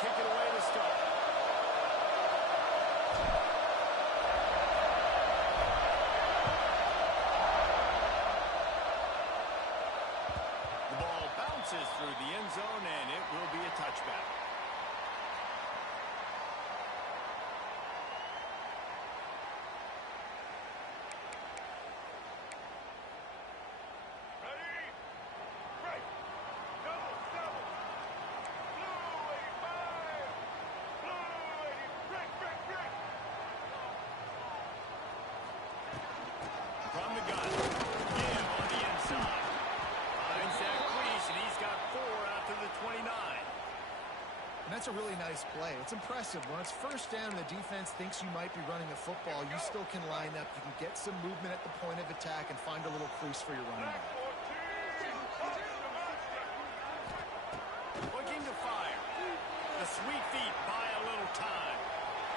kick it away to start. The ball bounces through the end zone, and it will be a touchback. From the gun, Gibb on the inside. Finds that crease, and he's got 4 after the 29. And that's a really nice play. It's impressive. When it's first down and the defense thinks you might be running a football, you still can line up. You can get some movement at the point of attack and find a little crease for your running back. Looking to fire. The sweet feet buy a little time.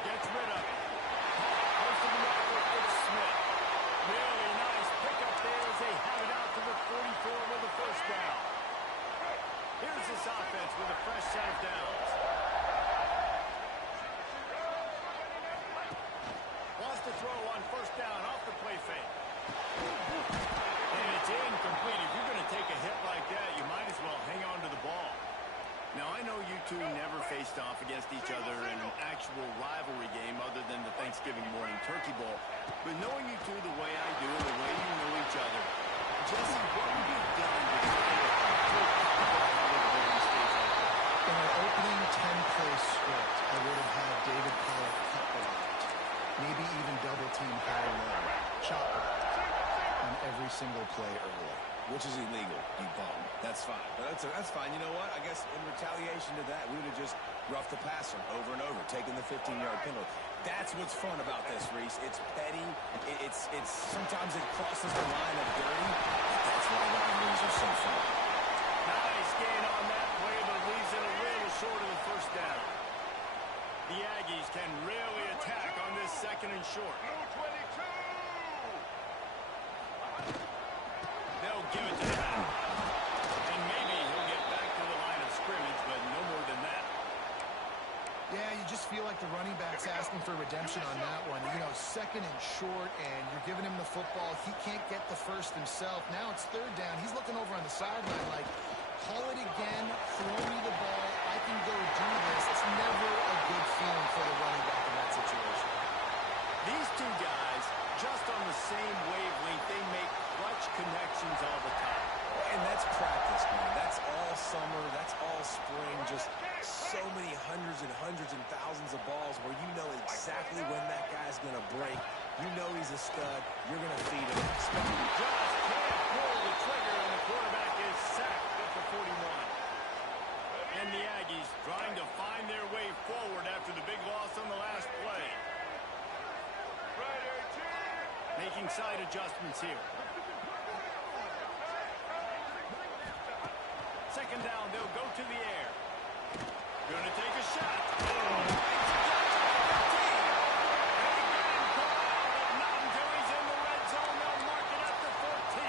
Gets rid of it. Goes to the right with Smith. Really nice pickup there as they have it out to the 44 with the first down. Here's this offense with a fresh set of downs. Wants to throw on first down off the play fake. And it's incomplete. If you're going to take a hit like that, you might as well hang on to the ball. Now, I know you two never faced off against each other in an actual rivalry game other than the Thanksgiving morning turkey bowl. But knowing you two the way I do and the way you know each other, Jesse, what would you have done to In an opening 10-play script, I would have had David Pollock cut blocked. Maybe even double team high low. Chop blocked on every single play early. Which is illegal, you bum. That's fine. But that's fine. You know what? I guess in retaliation to that, we would have just roughed the passer over and over, taking the 15-yard penalty. That's what's fun about this, Reese. It's petty. It's sometimes it crosses the line of dirty, but that's why rivalries are so fun. Nice gain on that play, but leaves it a little short of the first down. The Aggies can really attack on this second and short. They'll give it to him. And maybe he'll get back to the line of scrimmage, but no more than that. Yeah, you just feel like the running back's asking for redemption on that one. You know, second and short, and you're giving him the football. He can't get the first himself. Now it's third down. He's looking over on the sideline like, call it again, throw me the ball, I can go do this. It's never a good feeling for the running back in that situation. These two guys, just on the same wavelength, they make clutch connections all the time. And that's practice, man. That's all summer. That's all spring. Just so many hundreds and thousands of balls where you know exactly when that guy's going to break. You know he's a stud. You're going to feed him. Just can't pull the trigger, and the quarterback is sacked at the 41. And the Aggies trying to find their way forward after the big loss on the last play. Making side adjustments here. Second down, they'll go to the air. Gonna take a shot. Not until he's in the red zone. They'll mark it at the 14.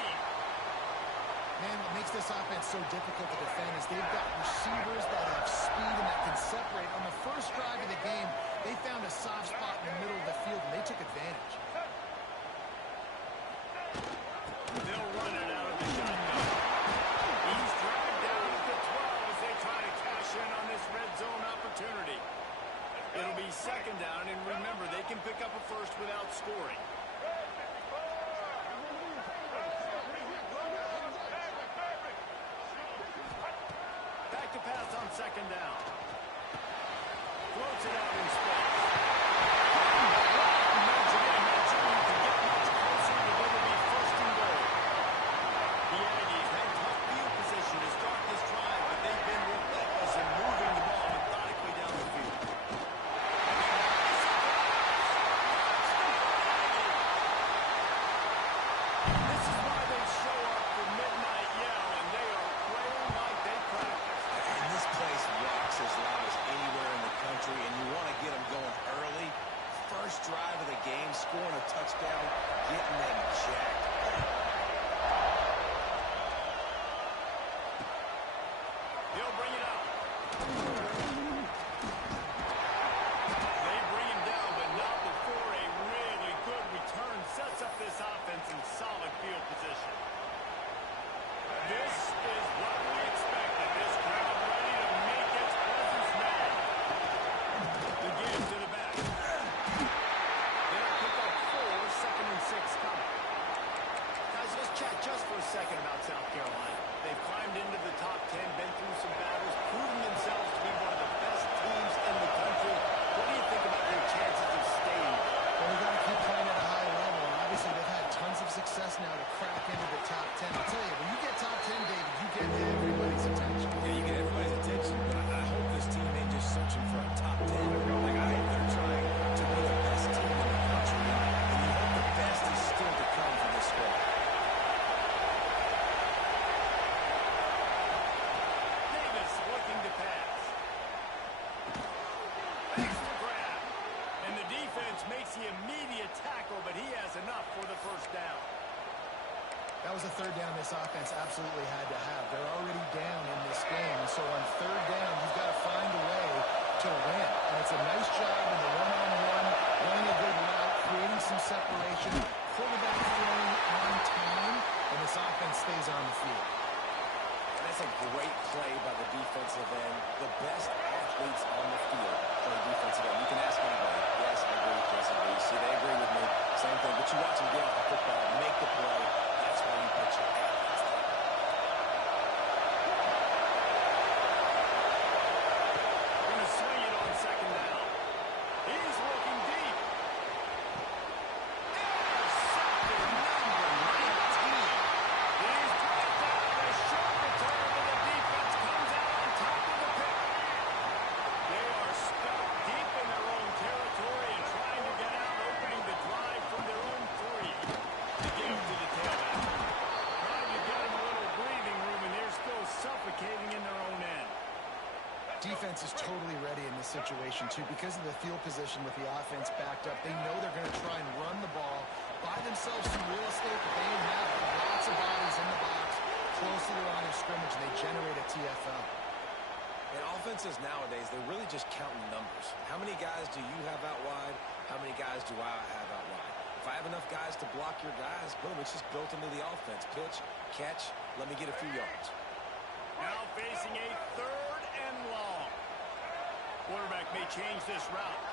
Man, what makes this offense so difficult to defend is they've got receivers that have speed and that can separate. On the first drive of the game, they found a soft spot in the middle of the field, and they took advantage. They'll run it out of the shotgun. He's dragged down at the 12 as they try to cash in on this red zone opportunity. It'll be second down, and remember, they can pick up a first without scoring. Back to pass on second down. Floats it out in space. The Aggies had tough field position to start this drive, but they've been relentless in moving the ball methodically down the field. This is why they show up for midnight yell, and they are playing like they practice. And this place rocks as loud as anywhere in the country, and you want to get them going early. First drive of the game, scoring a touchdown, getting them jacked up. They'll bring it up. makes the immediate tackle, but he has enough for the first down. That was a third down this offense absolutely had to have. They're already down in this game, so on third down, you've got to find a way to win. And it's a nice job in the one-on-one, running a good route, creating some separation, quarterback throwing on time, and this offense stays on the field. That's a great play by the defensive end. The best athletes on the field play defensive end. You can ask anybody. Yes, I agree with Jason Reese. See, they agree with me. Same thing. But you watch them get off the football, make the play. That's why you put your athletes there. Going to swing it on second down. He's looking deep. Intercepted number 19. He's brought down a short return, and the defense comes out on top of the pick. They are stuck deep in their own territory and trying to get out, opening the drive from their own 3. They get him to the tailback. Trying to get him a little breathing room, and they're still suffocating in their own end. Defense is totally ready in this situation, too. Because of the field position with the offense backed up, they know they're going to try and run the ball, buy themselves some real estate that they have lots of bodies in the box, close to the line of scrimmage, and they generate a TFL. And offenses nowadays, they're really just counting numbers. How many guys do you have out wide? How many guys do I have out wide? If I have enough guys to block your guys, boom, it's just built into the offense. Pitch, catch, let me get a few yards. Now facing a third and long. Quarterback may change this route.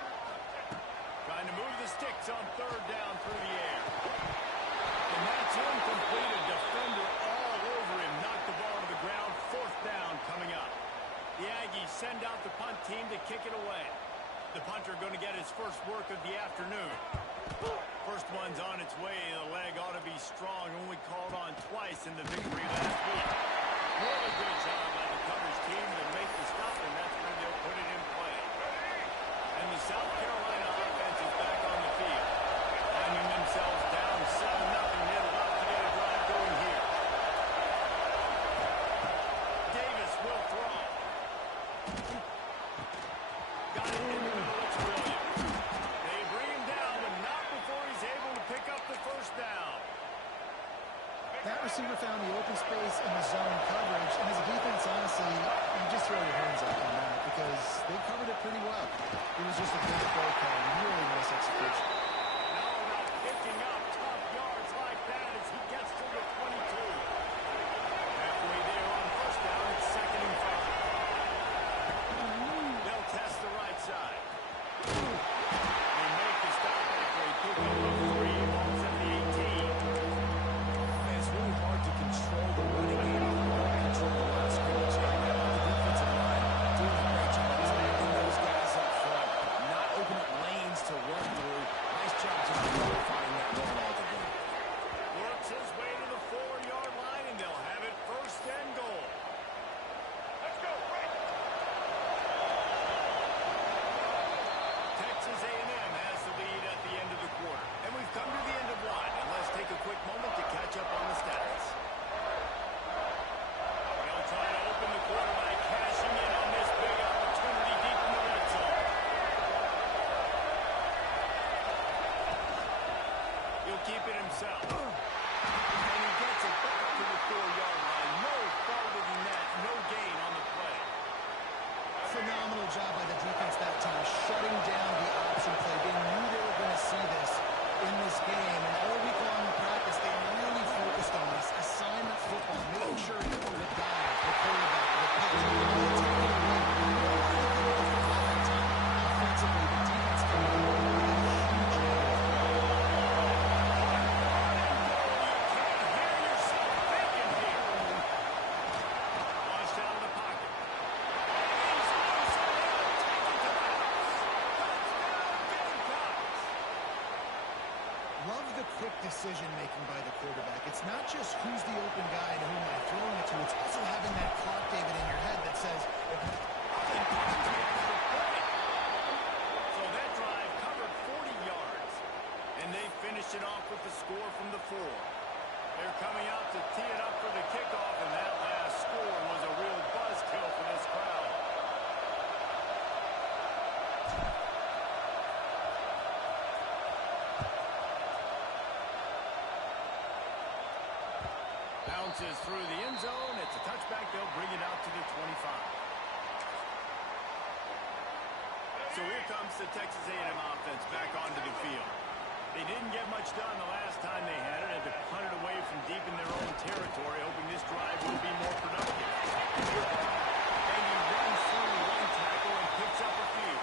Trying to move the sticks on third down through the air. And that's incomplete. A defender all over him. Knocked the ball to the ground. Fourth down coming up. The Aggies send out the punt team to kick it away. The punter going to get his first work of the afternoon. First one's on its way. The leg ought to be strong. Only called on twice in the victory last week. Really good job by the coverage team to make the stop, and that's where they'll put it in play. And the South Carolina offense is back on the field. Finding themselves down 7-0. They'd love to get a drive going here. Davis will throw. Got it in the middle. It's Williams. They bring him down, but not before he's able to pick up the first down. That receiver found the open space in the zone coverage, and as a defense, honestly, you just throw your hands up on that because they covered it pretty well. It was just a good play call, really nice execution. Now about picking up tough yards like that as he gets to the 22. Halfway there on first down, it's second and 5. They'll test the right side. They make the stop after a pickup of 3. Ball's at the 18. It's really hard to control the running game, control the line of scrimmage. The defensive line doing a great job of taking those guys up front, not opening up lanes to run through. Nice job just modifying that run altogether. Works his way to the 4-yard line, and they'll have it first and goal. Let's go, Texas A&M has the lead at the end of the quarter. And we've come to the end of one. And let's take a quick moment to catch up on the stats. They'll try to open the quarter by cashing in on this big opportunity deep in the red zone. He'll keep it himself. And he gets it back to the 4-yard line. No farther than that. No gain on the play. Phenomenal job by the defense that time, shutting down the option play. They knew they were going to see this in this game, and all week long in practice, they really focused on this assignment football, making sure you were the guy, the quarterback, the pitch, offensively, the defense came out with a huge edge. Love the quick decision-making by the quarterback. It's not just who's the open guy and who am I throwing it to. It's also having that clock, David, in your head that says, So that drive covered 40 yards, and they finished it off with the score from the 4. They're coming out to tee it up for the kickoff, and that last score was a real buzzkill for this crowd. bounces through the end zone. It's a touchback. They'll bring it out to the 25. So here comes the Texas A&M offense back onto the field. They didn't get much done the last time they had it. Had to punt it away from deep in their own territory, hoping this drive will be more productive. And he runs through one tackle and picks up a few.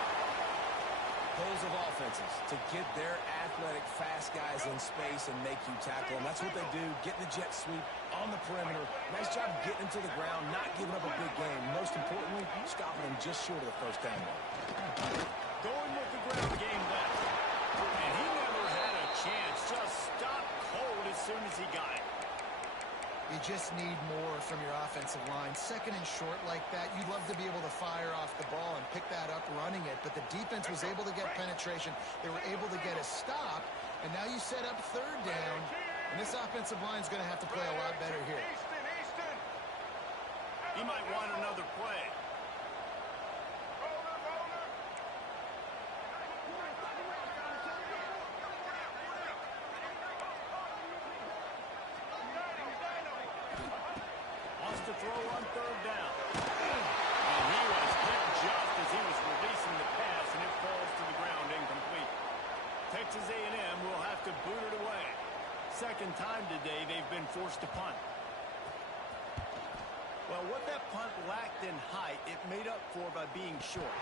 Goals of offenses to get their athletic, fast guys in space and make you tackle them. That's what they do. Getting the jet sweep on the perimeter. Nice job getting them to the ground, not giving up a big game. Most importantly, stopping them just short of the first down. Going with the ground game left. And he never had a chance. Just stopped cold as soon as he got it. You just need more from your offensive line. Second and short like that, you'd love to be able to fire off the ball and pick that up running it, but the defense was able to get penetration. They were able to get a stop, and now you set up third down, and this offensive line is going to have to play a lot better here. He might want another play. To throw on third down. And he was hit just as he was releasing the pass, and it falls to the ground incomplete. Texas A&M will have to boot it away. Second time today they've been forced to punt. Well, what that punt lacked in height, it made up for by being short.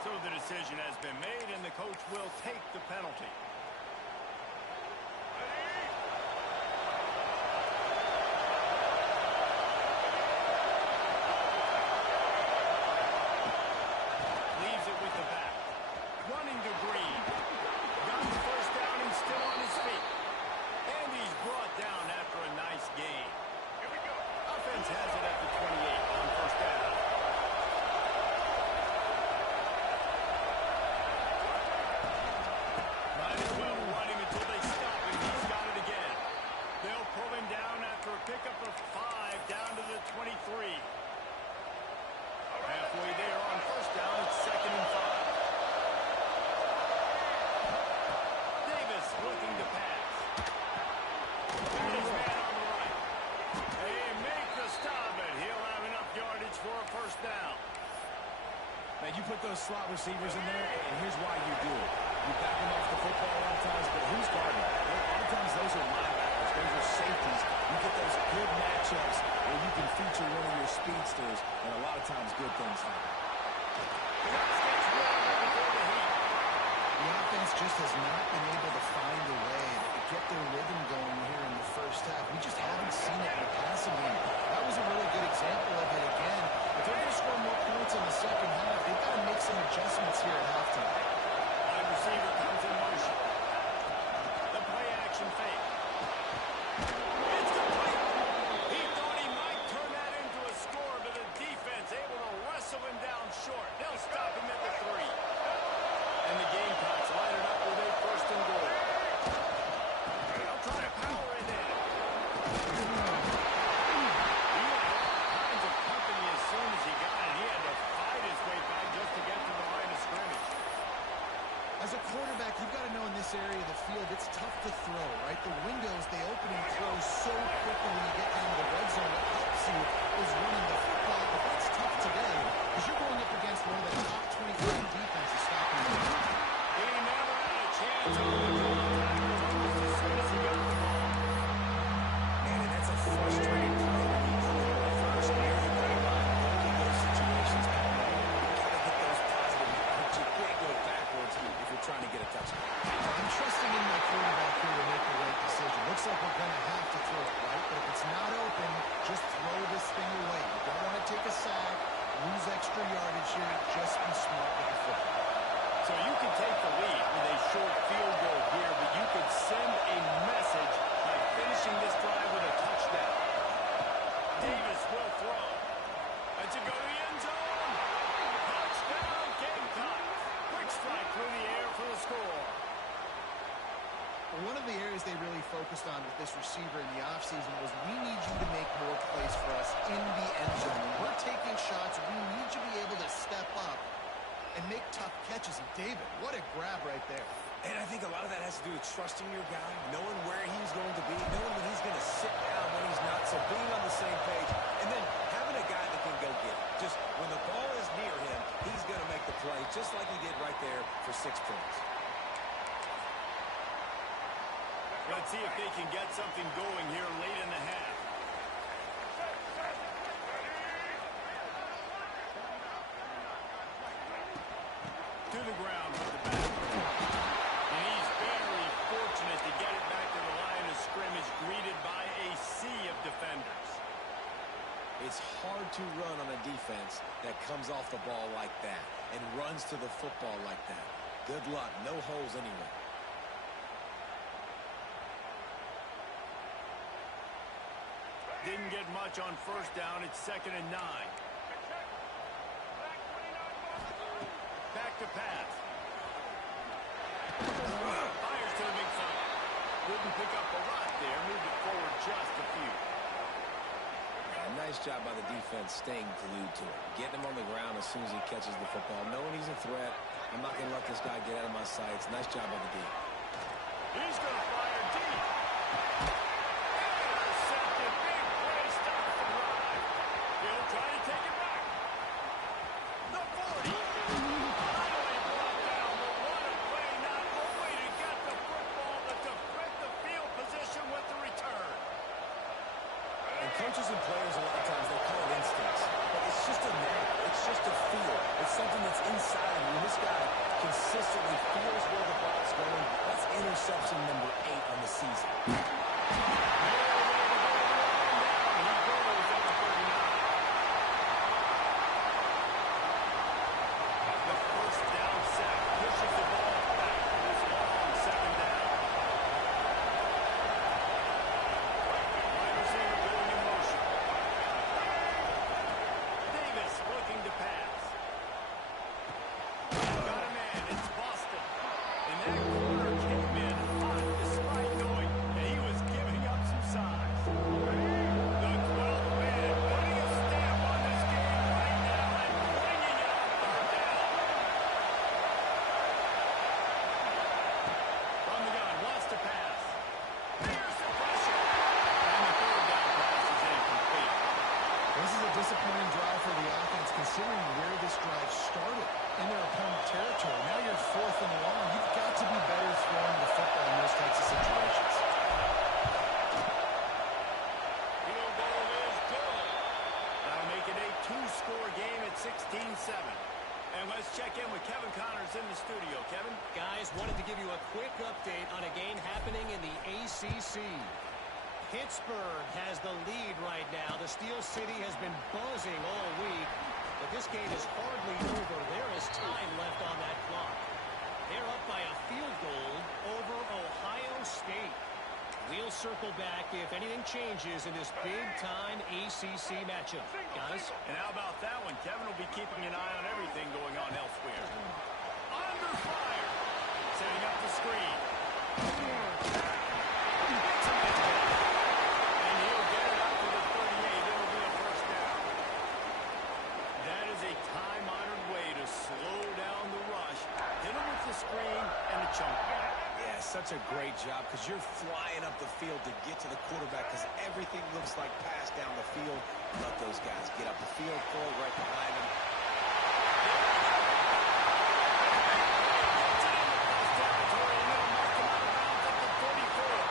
So the decision has been made, and the coach will take the penalty. Has it at the 28 on first down. Might as well run him until they stop him. He's got it again. They'll pull him down after a pickup of 5 down to the 23. Halfway there on first down. It's second and 5. Davis looking to pass. And his man on the right. They make the stop, and he'll have enough yardage for a first down. Man, you put those slot receivers in there, and here's why you do it. You back them off the football a lot of times, but who's guarding? A lot of times those are linebackers, those are safeties. You get those good matchups where you can feature one of your speedsters, and a lot of times good things happen. The offense just has not been able to find a way to get their rhythm going here in the first half. We just haven't seen it in the passing game. That was a really good example of it again. If they're going to score more points in the second half, they've got to make some adjustments here at halftime. Wide receiver comes in motion. The play action fake. It's complete. He thought he might turn that into a score, but the defense able to wrestle him down short. They'll stop him at the 3. And the Gamecocks line it up with a first and goal. They'll try to power it in. He had all kinds of company as soon as he got it. He had to fight his way back just to get to the line of scrimmage. As a quarterback, you've got to know in this area of the field, it's tough to throw, right? The windows, they open and close so quickly when you get down to the red zone. What helps you is running the football, but that's tough today because you're going up against one of the top 25 defenses stopping the run. He never had a chance on the goal as soon as he got the ball. Man, and that's a frustrating play when you go in first near the goal line. All of those situations come up. You got to get those positive yards. You can't go backwards if you're trying to get a touchdown. I'm trusting in my quarterback here to make the right decision. Looks like we're going to have to throw it, right? But if it's not open, just throw this thing away. You don't want to take a sack, lose extra yardage here. Just be smart with the football. So you can take the lead with a short field goal here, but you could send a message by finishing this drive with a touchdown. Davis will throw. That's a go to the end zone. Touchdown, Gamecocks. Quick strike through the air for the score. One of the areas they really focused on with this receiver in the offseason was we need you to make more plays for us in the end zone. When we're taking shots, we need you to be able to step up and make tough catches. catches him. David, what a grab right there. And I think a lot of that has to do with trusting your guy, knowing where he's going to be, knowing when he's going to sit down, when he's not, so being on the same page, and then having a guy that can go get it. Just when the ball is near him, he's going to make the play, just like he did right there for 6 points. Let's see if they can get something going here late in the half. To the ground with the back. And he's very fortunate to get it back to the line of scrimmage, greeted by a sea of defenders. It's hard to run on a defense that comes off the ball like that and runs to the football like that. Good luck. No holes anywhere. Didn't get much on first down. It's 2nd and 9. Back to pass. Fires to the big side. Didn't pick up a lot there. Moved it forward just a few. Nice job by the defense staying glued to it. Getting him on the ground as soon as he catches the football. Knowing he's a threat. I'm not going to let this guy get out of my sights. Nice job by the D. He's going to fire deep. Intercepted. Big play. Stops the drive. He'll try to take it back. The 40. Finally brought down. But what a play. Not only to get the football, but to flip the field position with the return. And coaches and players, a lot of times, they call it instincts. But it's just a knack. It's just a feel. It's something that's inside of you. This guy consistently feels where the ball's going. That's interception number 8 on the season. He goes at the 39. The first down sack pushes the ball back for this long 2nd down. Wide receiver going in motion. Davis looking to pass. Got a man. It's Boston. And that corner came in hot despite knowing that he was giving up some size. The 12th man putting a stamp on this game right now and bringing it on 3rd down. From the gun, wants to pass. Here's the pressure. And the 3rd down pass is incomplete. This is a disappointing drive for the offense, considering where this drive started, in their opponent territory. Now you're 4th and long. You've got to be better throwing the football in those types of situations. Field goal is good. That'll make it a 2-score game at 16-7. And let's check in with Kevin Connors in the studio. Kevin? Guys, wanted to give you a quick update on a game happening in the ACC. Pittsburgh has the lead right now. The Steel City has been buzzing all week, but this game is hardly over. There is time left on that clock. They're up by a field goal over Ohio State. We'll circle back if anything changes in this big-time ACC matchup. Guys? And how about that one? Kevin will be keeping an eye on everything going on elsewhere. Under fire. Setting up the screen. And he'll get it out to the 38. It'll be a first down. That is a time-honored way to slow down the rush. Hit him with the screen and the chunk back. Yeah, such a great job because you're flying up the field to get to the quarterback because everything looks like pass down the field. Let those guys get up the field, throw it right behind them. Gets it in the cross territory, and it'll knock him out of bounds at the 44.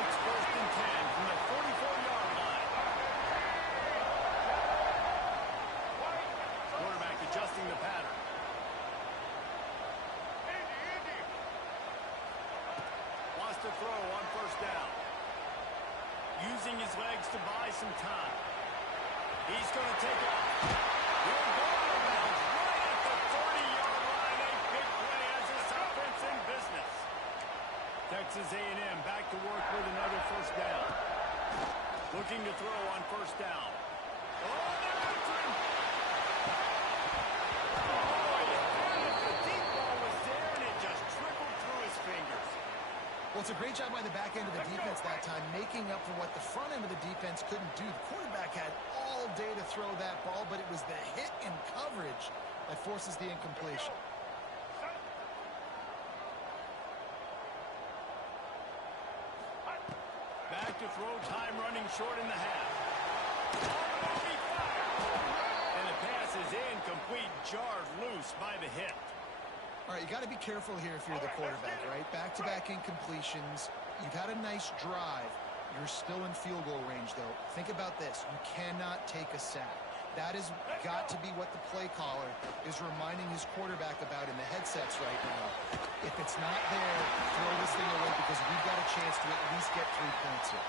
It's 1st and 10 from the 44-yard line. Quarterback adjusting the pattern. Wants to throw on 1st down. Using his legs to buy some time. He's going to take off. He'll go out of bounds right at the 30-yard line. A big play as this offense in business. Texas A&M back to work with another 1st down. Looking to throw on 1st down. Oh, they're after him. Oh, he had it. The deep ball was there, and it just trickled through his fingers. Well, it's a great job by the back end of the defense that time, making up for what the front end of the defense couldn't do. The quarterback had all day to throw that ball, but it was the hit and coverage that forces the incompletion. to throw, time running short in the half. On the move, he fires. And the pass is incomplete, jarred loose by the hit. All right, you got to be careful here if you're the quarterback, right? Back-to-back incompletions. You've had a nice drive. You're still in field goal range, though. Think about this. You cannot take a sack. That has got to be what the play caller is reminding his quarterback about in the headsets right now. If it's not there, throw this thing away because we've got a chance to at least get 3 points here.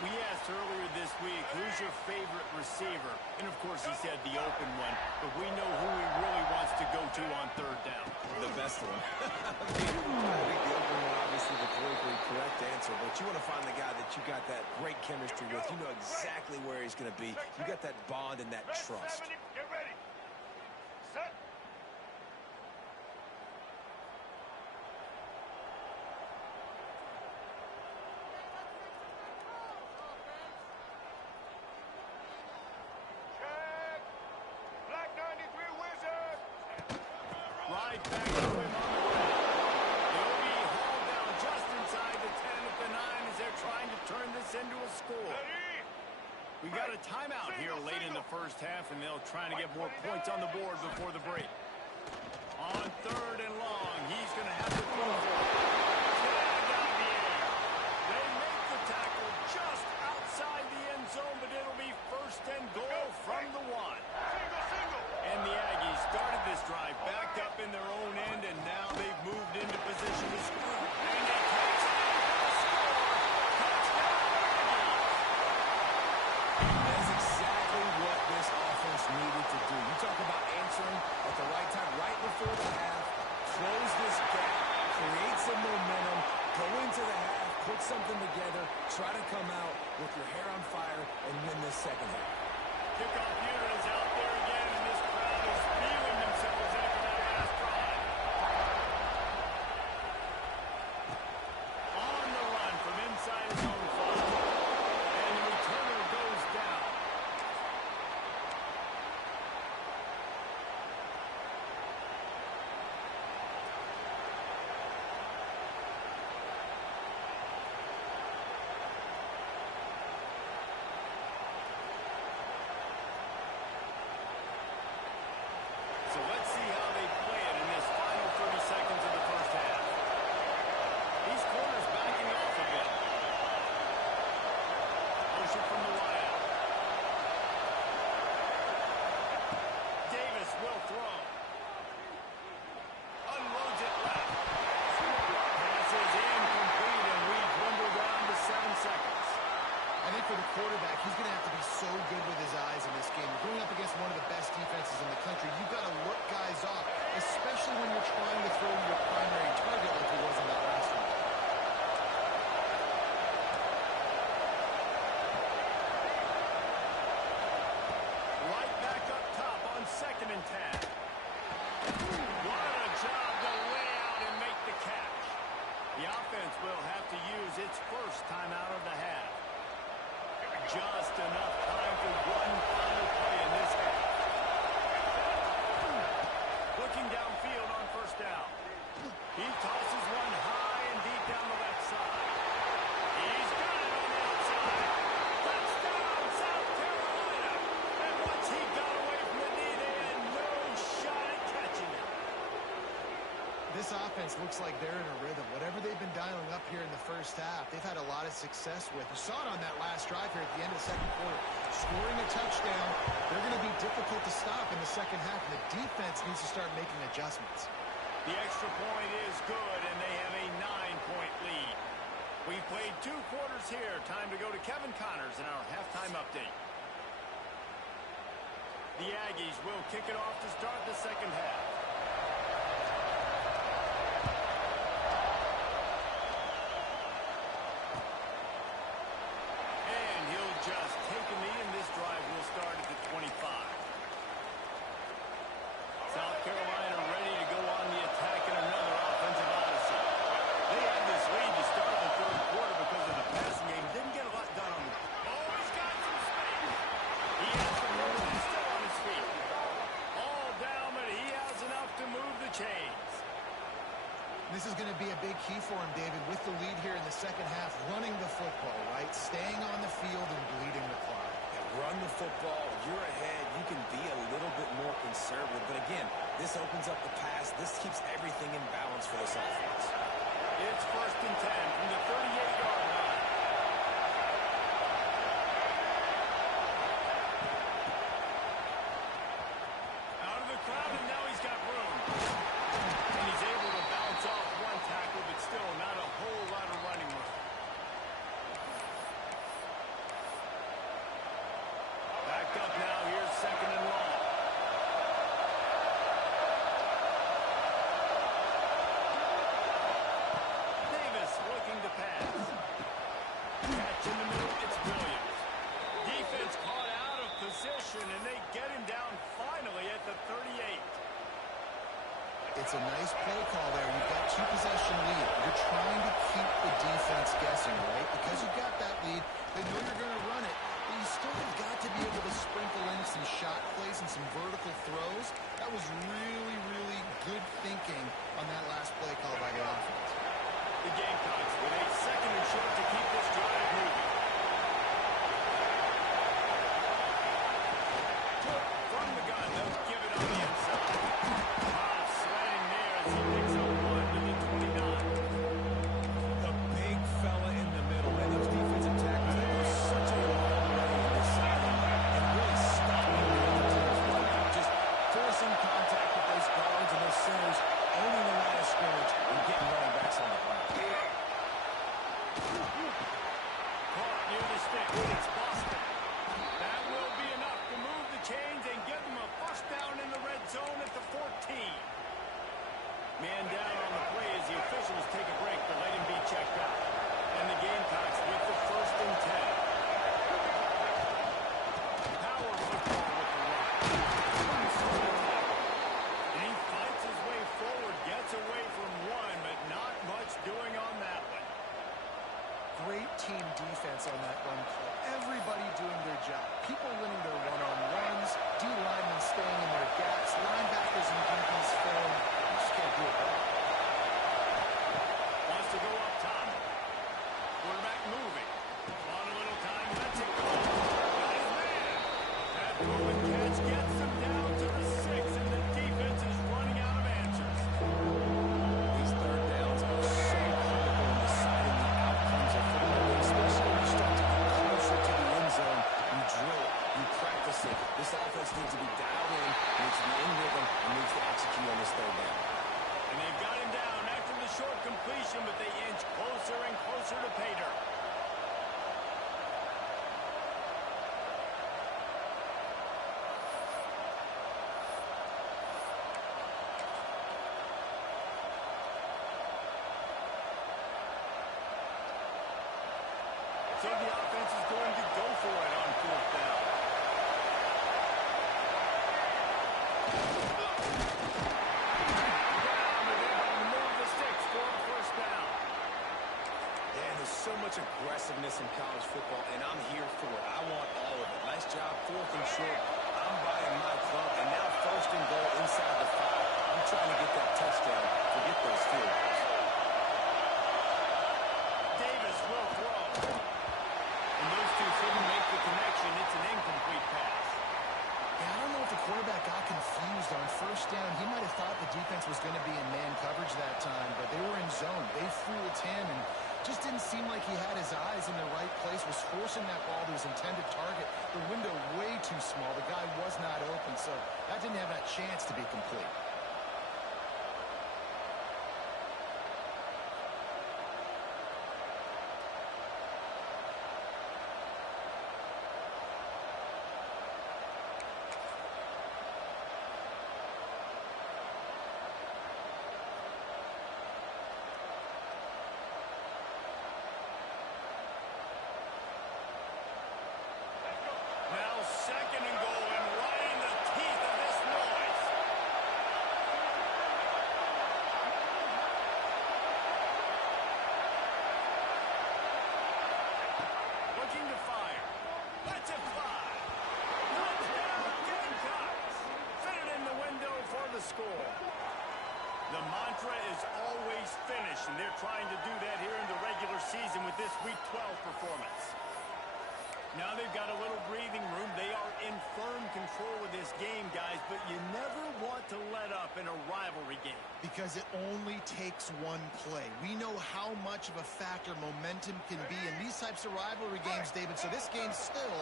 We asked earlier this week, who's your favorite receiver? And, of course, he said the open one. But we know who he really wants to go to on third down. The best one. I think the open one, obviously, the politically correct answer. But you want to find the guy that you got that great chemistry with. You know exactly where he's going to be. You got that bond and that trust. Get ready. Set. Check. Black 93 Wizard. Right back to him on the ground. He'll be hauled down just inside the 10 at the 9 as they're trying to turn this into a score. We got a timeout here late in the first half, and they'll try to get more points on the board before the break. On third and long, he's going to have to throw for it. Tagged out the air. They make the tackle just outside the end zone, but it'll be first and goal from the 1. And the Aggies started this drive backed up in their own end, and now they've moved into position to score. And they catch it for the score. Touchdown, Aggies! That's exactly what this offense needed to do. You talk about answering at the right time, right before the half, close this gap, create some momentum, go into the half, put something together, try to come out with your hair on fire and win this second half. Kickoff unit is out there again, and this crowd is feeling themselves after that last drive. On the run from inside his own 5. And the returner goes down. So let's see how they play it in this final 30 seconds of the first half. These corners backing off a bit. Motion from the wideout. Davis will throw. Unloads it left. Pass is incomplete, and we dwindle down to 7 seconds. I think for the quarterback, he's going to have to be so good with his eyes in this game. You're going up against one of the best defenses in the country. You've got to look guys off, especially when you're trying to throw your primary target like he was in that last one. Right back up top on 2nd and 10. What a job to lay out and make the catch. The offense will have to use its first timeout of the half. Just enough time for one final play in this half. Looking downfield on first down. He tosses one high and deep down the left side. He's got it on the outside. Touchdown, South Carolina. And once he got away from the knee, they had no shot at catching him. This offense looks like they're in a rhythm. Whatever they've been dialing up here in the first half, they've had a lot of success with. You saw it on that last drive here at the end of the second quarter. Scoring a touchdown, they're going to be difficult to stop in the second half, and the defense needs to start making adjustments. The extra point is good, and they have a 9-point lead. We've played 2 quarters here. Time to go to Kevin Connors in our halftime update. The Aggies will kick it off to start the second half. And he'll just take a knee, and this drive will start at the 25. South Carolina ready to go on the attack in another offensive odyssey. They had this lead to start the third quarter because of the passing game. Didn't get a lot done on them. Oh, he's got some space. He has the room. He's still on his feet. All down, but he has enough be a big key for him, David, with the lead here in the second half, running the football, right? Staying on the field and bleeding the clock. Yeah, run the football. You're ahead. You can be a little bit more conservative. But again, this opens up the pass. This keeps everything in balance for this offense. It's 1st and 10 from the 38-yard line. Out of the crowd, and now he's got room. And he's able to bounce off one tackle, but still not a whole lot of running room. Backed up now. Here's 2nd and long. Davis looking to pass. Catch in the middle. It's Williams. Defense caught out of position, and they get him down finally at the 38. It's a nice play call there. You've got 2-possession lead. You're trying to keep the defense guessing, right? Because you've got that lead, they know you're going to run it, but you still have got to be able to sprinkle in some shot plays and some vertical throws. That was really, really good thinking on that last play call by the offense. The Gamecocks with a 2nd and short to keep this drive moving. From the gun, they'll give it on the inside. Wow, slanting there as he picks up 1 to the 29. The big fella in the middle, and those defensive tackles, they go such a long way in this sideline and really stopping the other team's run. Just forcing contact with those guards and those centers, owning the line of scrimmage and getting running backs on the ground. Caught near the stick. It's Boston. That will be enough to move the chains and give them a 1st down in the red zone at the 14. Man down on the play as the officials take a break to let him be checked out. And the Gamecocks with the 1st and 10. Power football with the run. And he fights his way forward, gets away from one, but not much doing on that one. Great team defense on that run play. Everybody doing their job. People winning their one-on-ones, D-linemen staying in their gaps, linebackers and DBs filling. You just can't do it better. Wants to go up top. Quarterback moving. On a little time, lets it go. Got his man. That throw and catch gets him down to the 6, and the defense is running out of answers. These 3rd downs are so critical in deciding the outcomes of football, especially when you start to get closer to the end zone. You drill it, you practice it. This offense needs to be dialed in, needs to be in rhythm, and needs to execute on this 3rd down. And they've got him down after the short completion, but they inch closer and closer to pay dirt. So the offense is going to go for it on 4th down. Move the sticks for a 1st down. Yeah, there's so much aggressiveness in college football, and I'm here for it. I want all of it. Nice job, 4th and short. I'm buying my club, and now 1st and goal inside the 5. I'm trying to get that touchdown to get those field goals. Davis will throw. And those two couldn't make the connection. It's an incomplete pass. Yeah, I don't know if the quarterback got confused on 1st down. He might have thought the defense was going to be in man coverage that time, but they were in zone. They fooled him and just didn't seem like he had his eyes in the right place, was forcing that ball to his intended target. The window way too small. The guy was not open, so that didn't have that chance to be complete. Now 2nd and goal, and right in the teeth of this noise. The mantra is always finish, and they're trying to do that here in the regular season with this Week 12 performance. Now they've got a little breathing room. They are in firm control of this game, guys, but you never want to let up in a rivalry game. Because it only takes one play. We know how much of a factor momentum can be in these types of rivalry games, David, so this game's still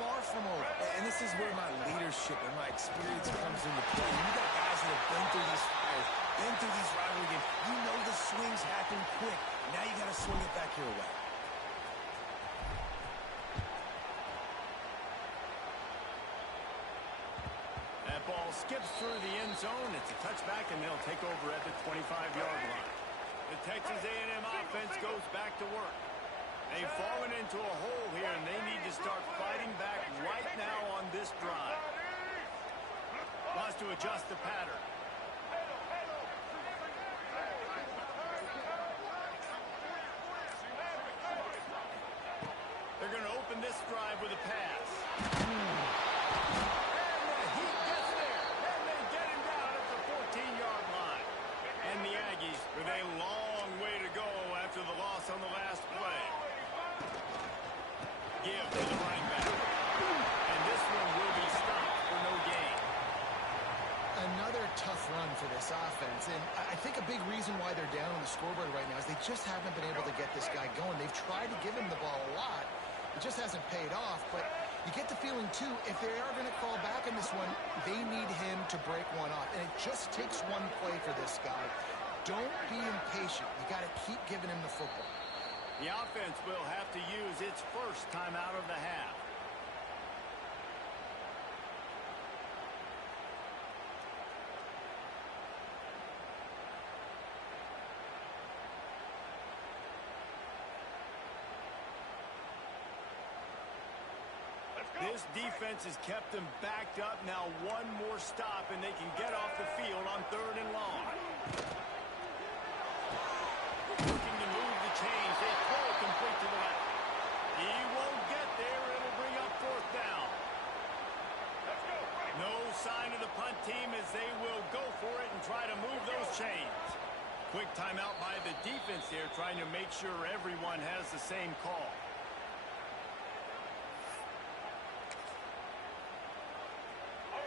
far from over. And this is where my leadership and my experience comes into play. You got guys that have been through these fires, been through these rivalry games. You know the swings happen quick. Now you got to swing it back your way. That ball skips through the end zone. It's a touchback, and they'll take over at the 25-yard line. The Texas A&M offense goes back to work. They've fallen into a hole here, and they need to start fighting back right now on this drive. Wants to adjust the pattern. They're going to open this drive with a pass. With a long way to go after the loss on the last play. Give to the running back. And this one will be stopped for no gain. Another tough run for this offense. And I think a big reason why they're down on the scoreboard right now is they just haven't been able to get this guy going. They've tried to give him the ball a lot. It just hasn't paid off. But you get the feeling, too, if they are going to crawl back in this one, they need him to break one off. And it just takes one play for this guy. Don't be impatient. You got to keep giving him the football. The offense will have to use its first time out of the half. This defense has kept them backed up. Now one more stop, and they can get off the field on 3rd and long. Looking to move the chains. They throw it complete to the left. He won't get there. It'll bring up 4th down. No sign of the punt team as they will go for it and try to move those chains. Quick timeout by the defense here, trying to make sure everyone has the same call.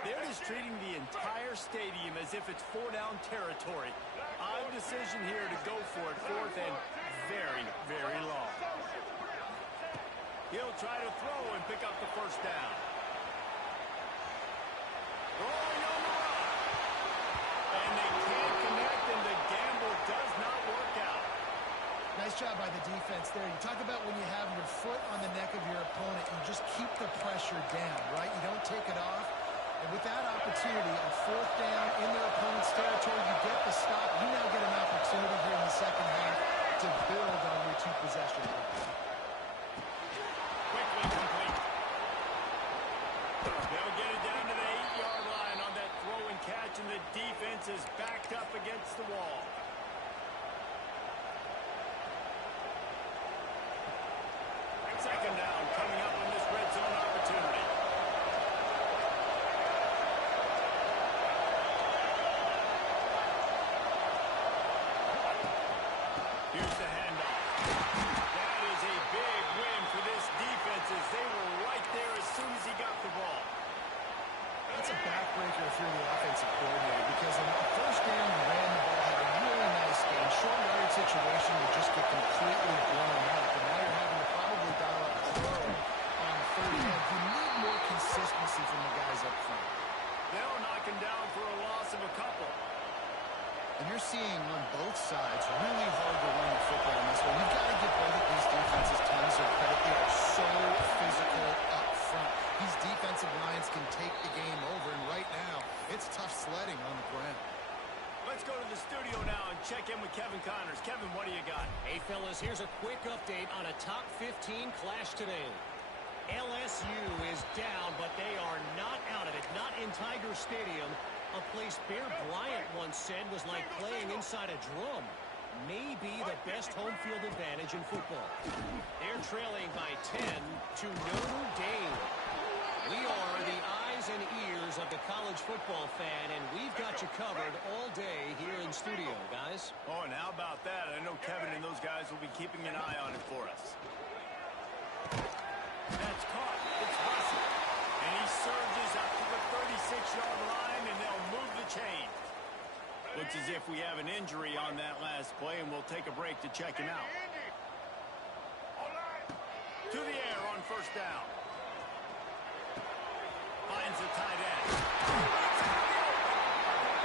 They're just treating the entire stadium as if it's 4-down territory. Odd decision here to go for it, 4th and very, very long. He'll try to throw and pick up the 1st down. Throwing on the run. And they can't connect, and the gamble does not work out. Nice job by the defense there. You talk about when you have your foot on the neck of your opponent, you just keep the pressure down, right? You don't take it off. And with that opportunity, a 4th down in their opponent's territory, you get the stop. You now get an opportunity here in the second half to build on your 2-possession lead. Quickly complete. They'll get it down to the 8-yard line on that throw and catch, and the defense is backed up against the wall. Second down coming up in this red zone opportunity. Here's the handoff. That is a big win for this defense as they were right there as soon as he got the ball. That's a backbreaker if you're the offensive coordinator because in the 1st down, you ran the ball, had a really nice game. Short yardage situation would just get completely blown up, and now you're having to probably dial up the throw on 3rd down. You need more consistency from the guys up front. They'll knock him down for a loss of a couple. And you're seeing on both sides really hard to run the football in this one. You've got to give both of these defenses tons of credit. They are so physical up front. These defensive lines can take the game over, and right now, it's tough sledding on the ground. Let's go to the studio now and check in with Kevin Connors. Kevin, what do you got? Hey, fellas, here's a quick update on a top 15 clash today. LSU is down, but they are not out of it, not in Tiger Stadium. A place Bear Bryant once said was like playing inside a drum. Maybe the best home field advantage in football. They're trailing by 10 to Notre Dame. We are the eyes and ears of the college college football fan, and we've got you covered all day here in studio, guys. Oh, and how about that? I know Kevin and those guys will be keeping an eye on it for us. That's caught. It's Russell. And he surges up to the 36-yard line, and they'll move the chain. Looks as if we have an injury on that last play, and we'll take a break to check him out. To the air on first down. Finds the tight end.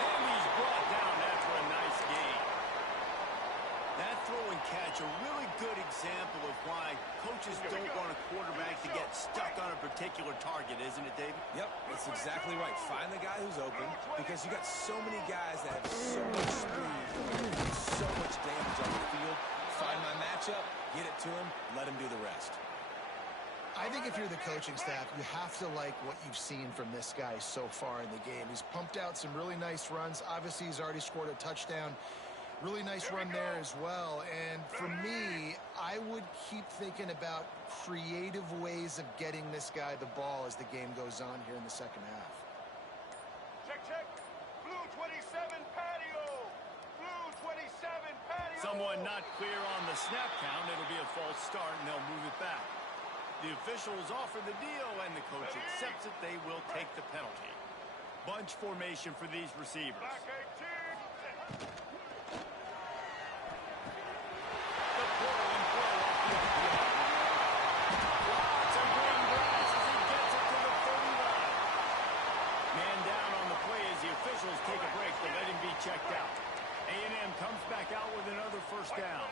And he's brought down after a nice gain. That throw and catch, a really good example of why coaches don't want a quarterback to get stuck on a particular target, isn't it, David? Yep, that's exactly right. Find the guy who's open, because you got so many guys that have so much speed, so much damage on the field. Find my matchup, get it to him, let him do the rest. I think if you're the coaching staff, you have to like what you've seen from this guy so far in the game. He's pumped out some really nice runs. Obviously, he's already scored a touchdown. Really nice run there as well. And for me, I would keep thinking about creative ways of getting this guy the ball as the game goes on here in the second half. Check, check. Blue 27 patio. Blue 27 patio. Someone not clear on the snap count. It'll be a false start, and they'll move it back. The officials offer the deal, and the coach accepts it. They will take the penalty. Bunch formation for these receivers. Black 18. The portal and throw off the lots of green grass as he gets it to the 31. Man down on the play as the officials take a break to let him be checked out. A&M comes back out with another first down.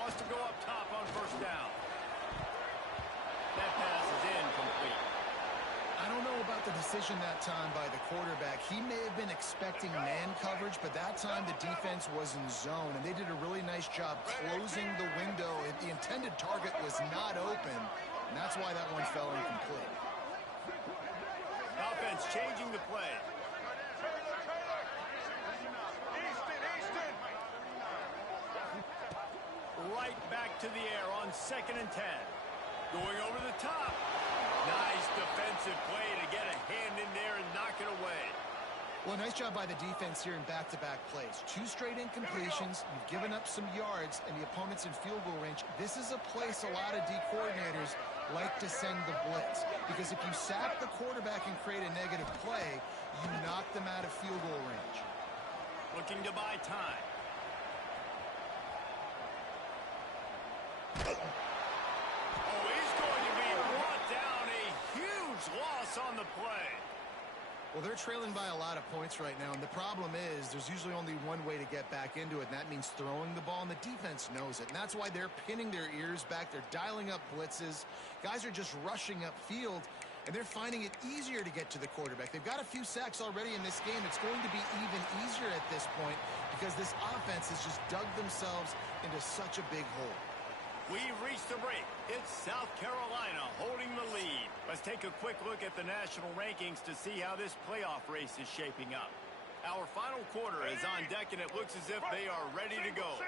Wants to go up top on first down. That pass is incomplete. I don't know about the decision that time by the quarterback. He may have been expecting man coverage, but that time the defense was in zone, and they did a really nice job closing the window. The intended target was not open, and that's why that one fell incomplete. Offense changing the play. Right back to the air on 2nd and 10. Going over the top. Nice defensive play to get a hand in there and knock it away. Well, nice job by the defense here in back-to-back plays. 2 straight incompletions. You've given up some yards, and the opponent's in field goal range. This is a place a lot of D coordinators like to send the blitz, because if you sack the quarterback and create a negative play, you knock them out of field goal range. Looking to buy time. On the play. Well, they're trailing by a lot of points right now, and the problem is there's usually only one way to get back into it, and that means throwing the ball, and the defense knows it. And that's why they're pinning their ears back. They're dialing up blitzes. Guys are just rushing upfield, and they're finding it easier to get to the quarterback. They've got a few sacks already in this game. It's going to be even easier at this point because this offense has just dug themselves into such a big hole. We've reached the break. It's South Carolina holding the lead. Let's take a quick look at the national rankings to see how this playoff race is shaping up. Our final quarter is on deck, and it looks as if they are ready to go.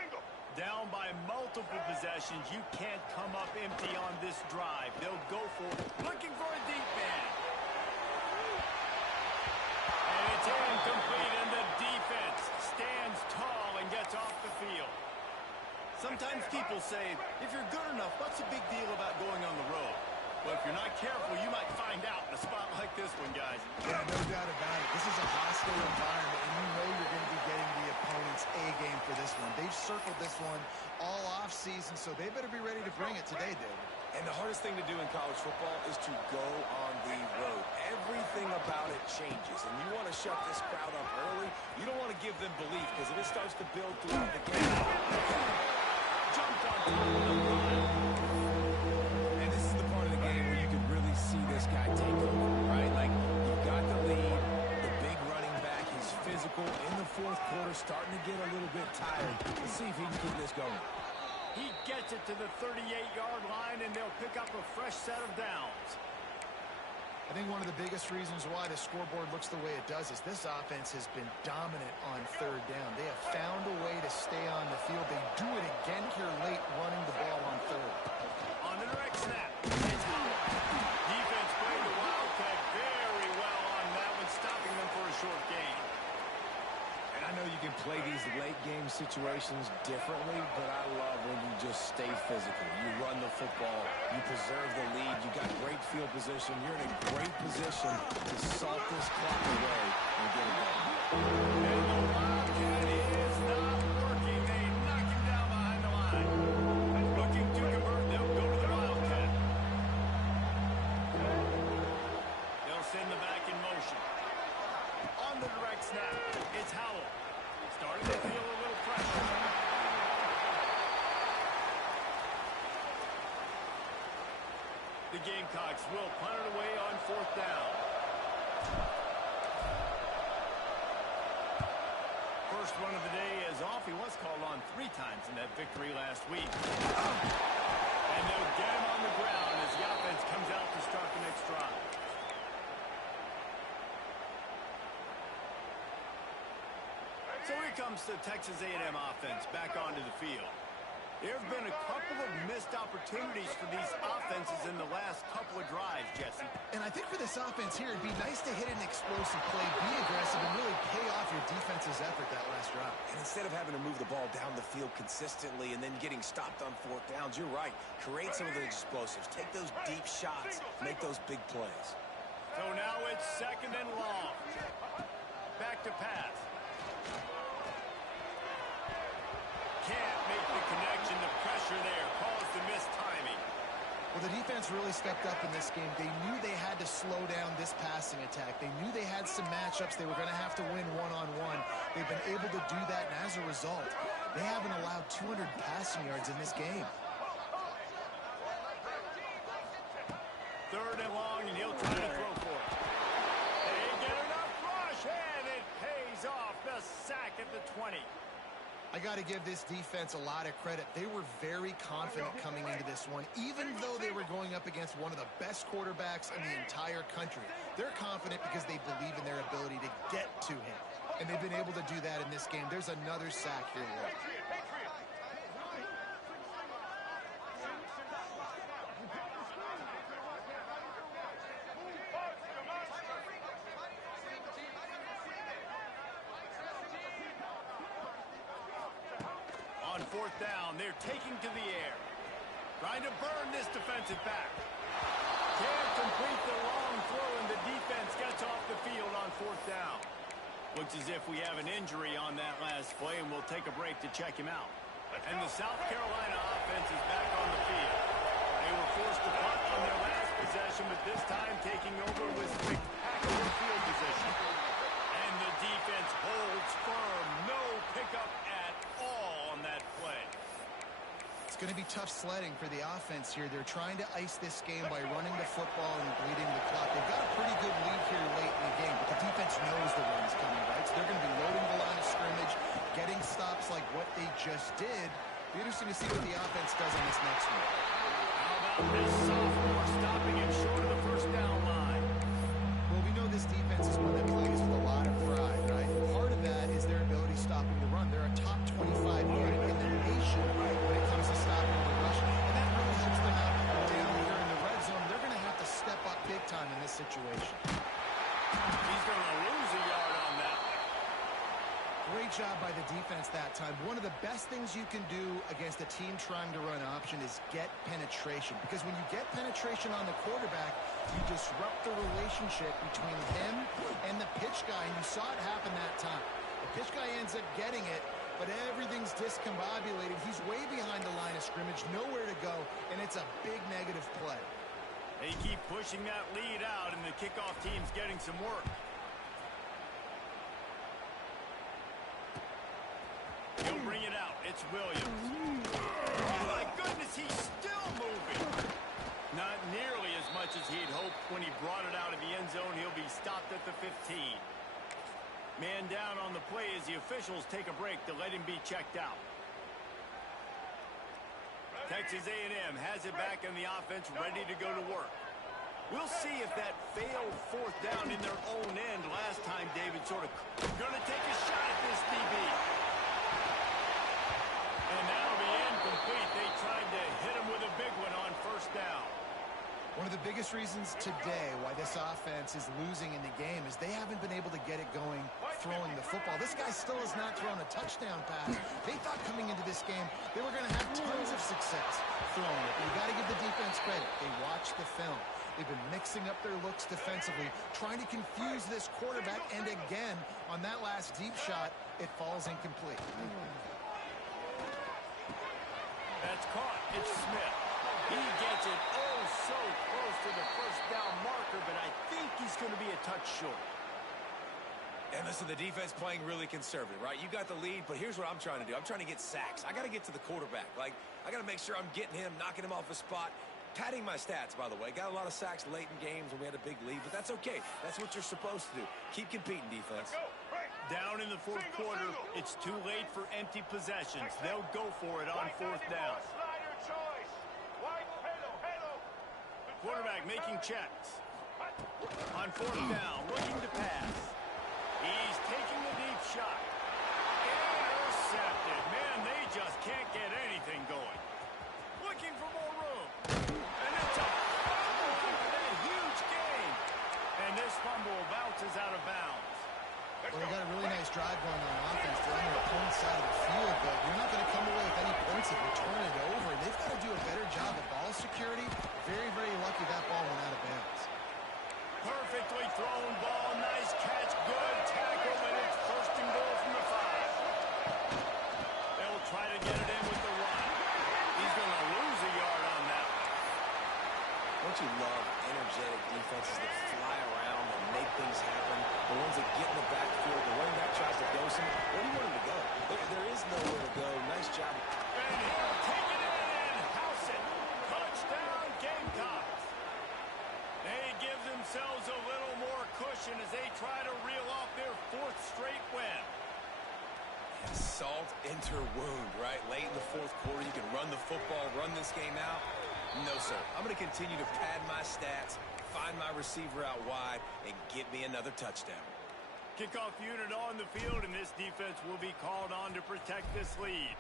Down by multiple possessions, you can't come up empty on this drive. They'll go for it, looking for a deep man. And it's incomplete, and the defense stands tall and gets off the field. Sometimes people say, if you're good enough, what's the big deal about going on the road? Well, if you're not careful, you might find out in a spot like this one, guys. Yeah, no doubt about it. This is a hostile environment, and you know you're going to be getting the opponent's A game for this one. They've circled this one all offseason, so they better be ready to bring it today, David. And the hardest thing to do in college football is to go on the road. Everything about it changes, and you want to shut this crowd up early. You don't want to give them belief, because if it starts to build throughout the game, jumped on top of the line. And this is the part of the game where you can really see this guy take over, right? Like, you've got the lead, the big running back, he's physical in the fourth quarter, starting to get a little bit tired. Let's see if he can keep this going. He gets it to the 38-yard line, and they'll pick up a fresh set of downs. I think one of the biggest reasons why the scoreboard looks the way it does is this offense has been dominant on third down. They have found a way to stay on the field. They do it again here late, running the ball on third. On the direct snap, it's out. Defense played the Wildcat very well on that play these late-game situations differently, but I love when you just stay physical. You run the football. You preserve the lead. You got great field position. You're in a great position to salt this clock away and get it done. And the Wildcat is not working. They knock him down behind the line. Looking to convert. They'll go to the Wildcat. They'll send the back in motion. On the direct snap, it's Howell. Starting to feel a little pressure. The Gamecocks will punt it away on 4th down. First run of the day is off. He was called on 3 times in that victory last week. And they'll get him on the ground as the offense comes out to start the next drive. So here comes the Texas A&M offense back onto the field. There have been a couple of missed opportunities for these offenses in the last couple of drives, Jesse. And I think for this offense here, it'd be nice to hit an explosive play, be aggressive, and really pay off your defense's effort that last drive. And instead of having to move the ball down the field consistently and then getting stopped on 4th downs, you're right. Create some of the explosives. Take those deep shots. Make those big plays. So now it's 2nd and long. Back to pass. Can't make the connection. The pressure there caused the missed timing. Well, the defense really stepped up in this game. They knew they had to slow down this passing attack. They knew they had some matchups they were going to have to win one-on-one. They've been able to do that, and as a result, they haven't allowed 200 passing yards in this game. 3rd and long, and he'll try to throw for it. They get enough rush, and it pays off. The sack at the 20. I got to give this defense a lot of credit. They were very confident coming into this one, even though they were going up against one of the best quarterbacks in the entire country. They're confident because they believe in their ability to get to him, and they've been able to do that in this game. There's another sack here. On 4th down, they're taking to the air. Trying to burn this defensive back. Can't complete the long throw, and the defense gets off the field on 4th down. Looks as if we have an injury on that last play, and we'll take a break to check him out. And the South Carolina offense is back on the field. They were forced to punt on their last possession, but this time taking over with spectacular field position. And the defense holds firm. No pickup at all on that play. It's going to be tough sledding for the offense here. They're trying to ice this game by running the football and bleeding the clock. They've got a pretty good lead here late in the game, but the defense knows the run's coming, right? So they're going to be loading the line of scrimmage, getting stops like what they just did. Be interesting to see what the offense does on this next one. How about this sophomore stopping him short of the 1st down line? Well, we know this defense is one that plays with a lot of pride, right? Part of that is their ability stopping the run. They're a top 25 unit in the nation when it comes to stopping the rush, and that really helps them out down here in the red zone. They're going to have to step up big time in this situation. He's going to lose a yard on that one. Great job by the defense that time. One of the best things you can do against a team trying to run option is get penetration. Because when you get penetration on the quarterback, you disrupt the relationship between him and the pitch guy. And you saw it happen that time. The pitch guy ends up getting it, but everything's discombobulated. He's way behind the line of scrimmage, nowhere to go, and it's a big negative play. They keep pushing that lead out, and the kickoff team's getting some work. He'll bring it out. It's Williams. Oh, my goodness, he's still moving. Not nearly as much as he'd hoped when he brought it out of the end zone. He'll be stopped at the 15. Man down on the play as the officials take a break to let him be checked out. Texas A&M has it back in the offense, ready to go to work. We'll see if that failed 4th down in their own end last time, David, sort of going to take a shot at this DB. And that'll be incomplete. They tried to hit him with a big one on 1st down. One of the biggest reasons today why this offense is losing in the game is they haven't been able to get it going throwing the football. This guy still has not thrown a touchdown pass. They thought coming into this game they were going to have tons of success throwing it. But you got to give the defense credit. They watched the film. They've been mixing up their looks defensively, trying to confuse this quarterback. And again, on that last deep shot, it falls incomplete. That's caught. It's Smith. He gets it oh so close to the first down marker, but I think he's going to be a touch short. And listen, the defense playing really conservative, right? You got the lead, but here's what I'm trying to do. I'm trying to get sacks. I got to get to the quarterback. Like, I got to make sure I'm getting him, knocking him off his spot. Padding my stats, by the way. Got a lot of sacks late in games when we had a big lead, but that's okay. That's what you're supposed to do. Keep competing, defense. Down in the fourth quarter, it's too late for empty possessions. They'll go for it on fourth down. Quarterback making checks. On fourth down, looking to pass. He's taking a deep shot. Intercepted. Man, they just can't get anything going. Looking for more room. And it's a fumble for that huge gain. And this fumble bounces out of bounds. Well, they got a really nice drive going on offense. They're on their opponent's side of the field, but you're not going to come away with any points if you turn it over. They've got to do a better job of ball security. Very, very lucky that ball went out of bounds. Perfectly thrown ball. Nice catch. Good tackle. And it's first and goal from the 5. They'll try to get it in with the run. He's going to lose a yard on that one. Don't you love energetic defenses that fly around and make things happen? The ones that get in the backfield, the running back tries to go somewhere. Where do you want him to go? There is nowhere to go. Nice job. And he'll take it in. House it. Touchdown, Gamecocks. They give themselves a little more cushion as they try to reel off their 4th straight win. Salt into her wound, right? Late in the fourth quarter, you can run the football, run this game out. No, sir. I'm going to continue to pad my stats, find my receiver out wide, and get me another touchdown. Kickoff unit on the field, and this defense will be called on to protect this lead.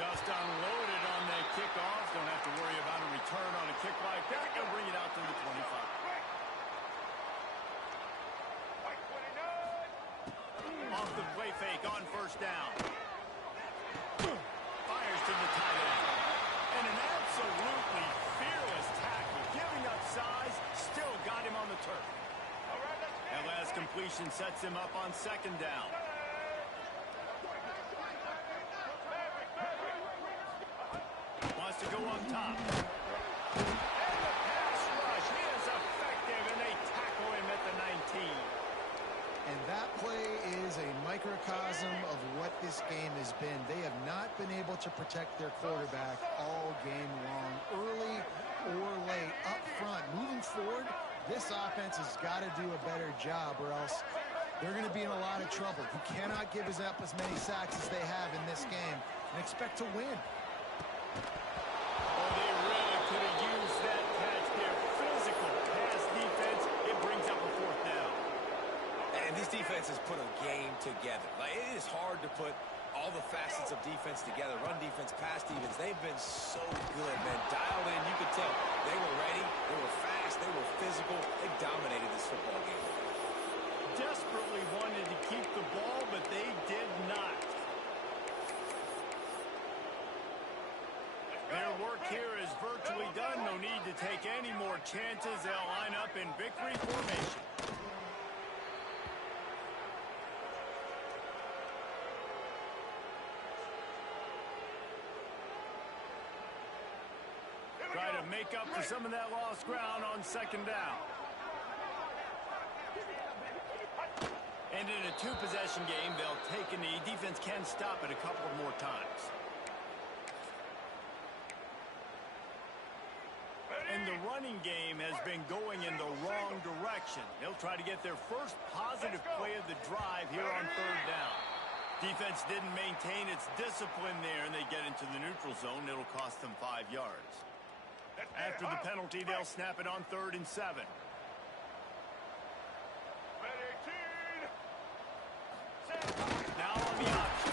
Just unloaded on that kickoff. Don't have to worry about a return on a kick like that. They'll bring it out to the 25. Off the play fake on first down. Fires to the tight end. And an absolutely fearless tackle. Giving up size, still got him on the turf. That last completion sets him up on second down. Wants to go on top. And the pass rush. He is effective, and they tackle him at the 19. And that play is a microcosm of what this game has been. They have not been able to protect their quarterback all game long, early or late, up front. Moving forward, this offense has got to do a better job, or else they're going to be in a lot of trouble. You cannot give up as many sacks as they have in this game and expect to win. Oh, they really could have used that catch there. Physical pass defense. It brings up a fourth down. And these defenses put a game together. Like, it is hard to put all the facets of defense together. Run defense, pass defense. They've been so good, man. Dialed in. You could tell they were ready. They were fast. They were physical. They dominated this football game. Desperately wanted to keep the ball, but they did not. Their work here is virtually done. No need to take any more chances. They'll line up in victory formation. Try to make up for some of that lost ground on second down. And in a two-possession game, they'll take a knee. Defense can stop it a couple more times. And the running game has been going in the wrong direction. They'll try to get their first positive play of the drive here on third down. Defense didn't maintain its discipline there, and they get into the neutral zone. It'll cost them 5 yards. After the penalty, they'll snap it on 3rd and 7. Now on the option.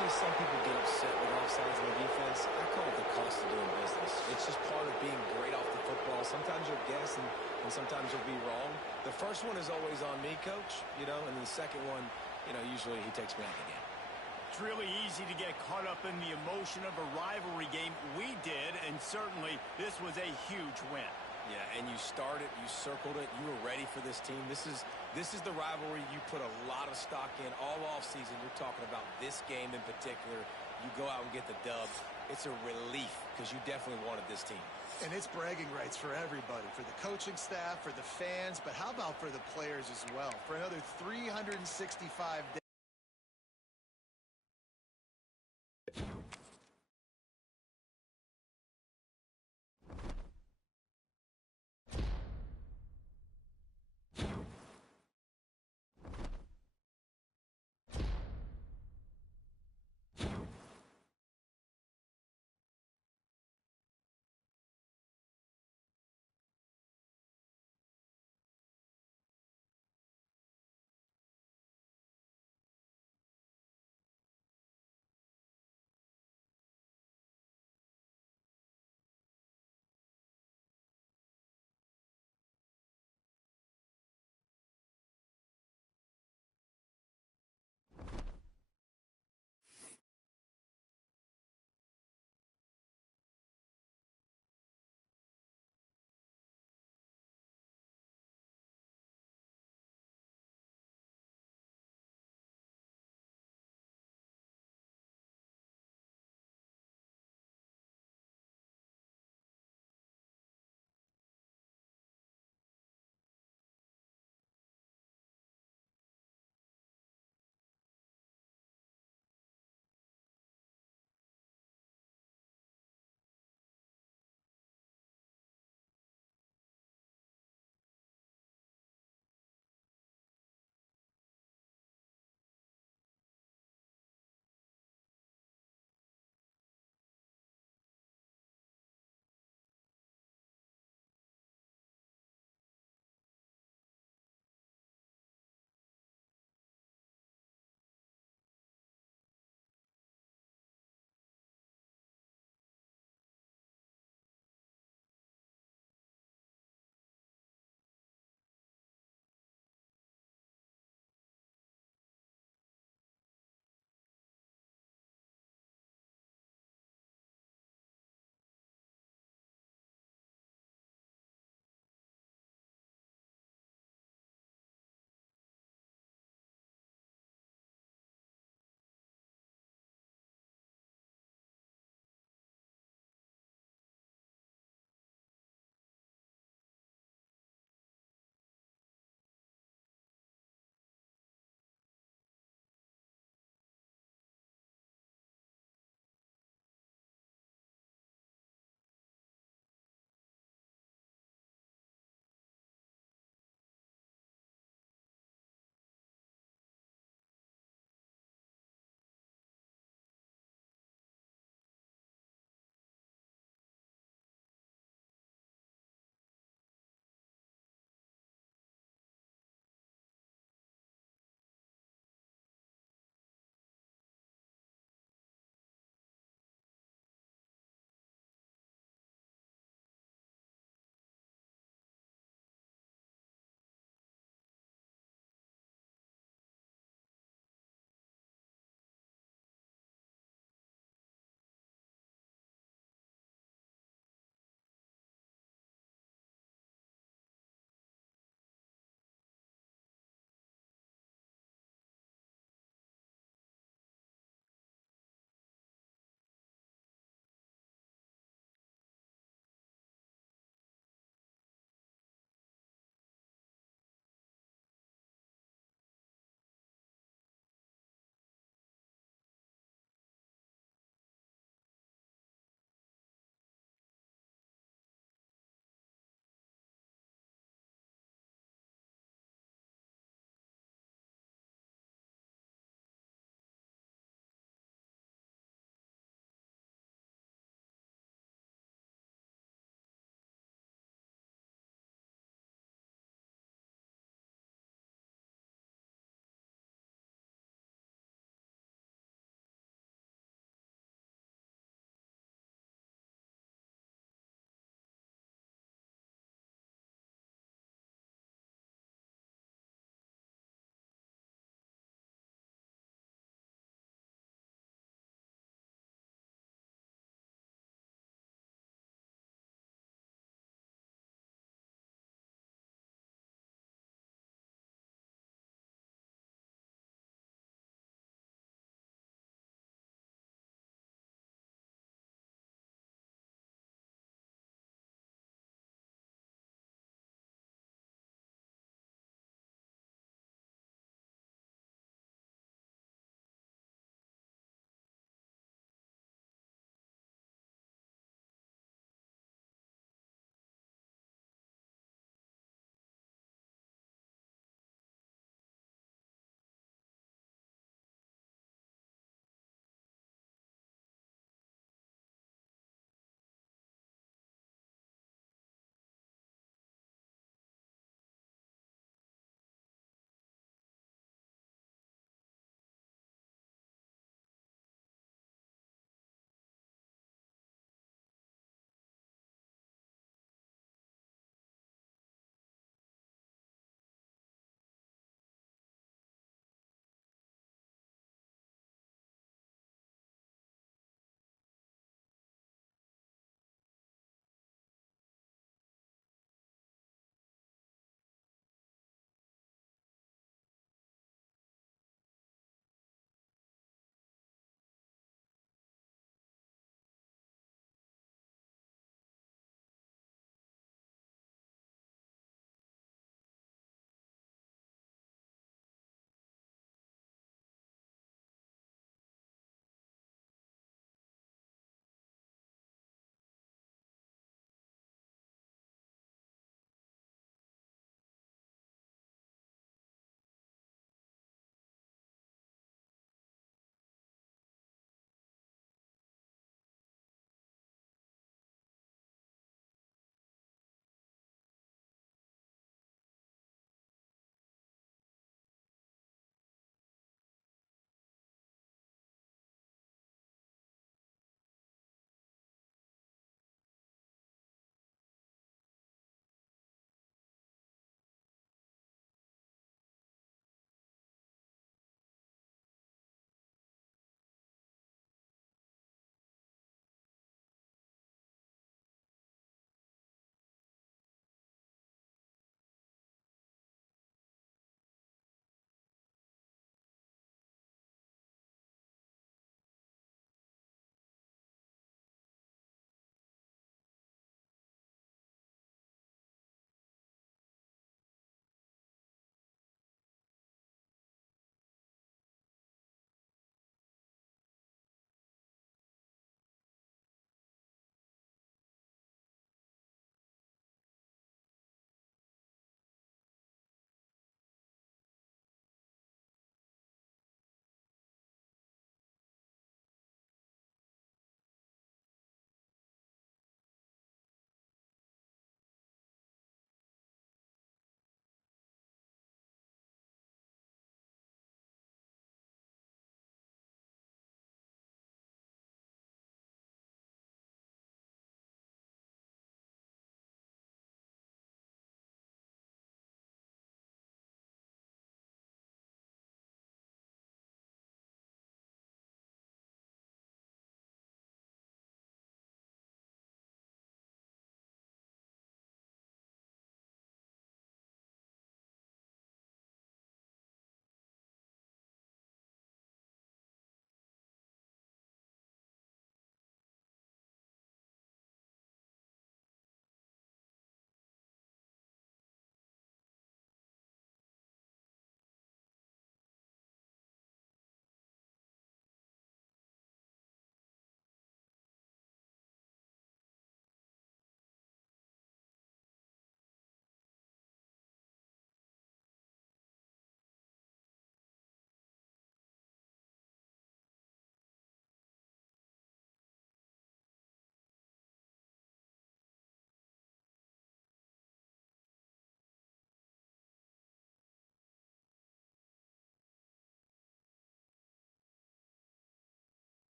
see some people get upset with offsides in the defense. I call it the cost of doing business. It's just part of being great off the football. Sometimes you'll guess and sometimes you'll be wrong. The first one is always on me, Coach, you know, and the second one, you know, usually he takes me out of the game. It's really easy to get caught up in the emotion of a rivalry game. We did, and certainly this was a huge win. Yeah, and you started, you circled it, you were ready for this team. This is the rivalry you put a lot of stock in all offseason. You're talking about this game in particular. You go out and get the dub. It's a relief because you definitely wanted this team. And it's bragging rights for everybody, for the coaching staff, for the fans, but how about for the players as well? For another 365 days.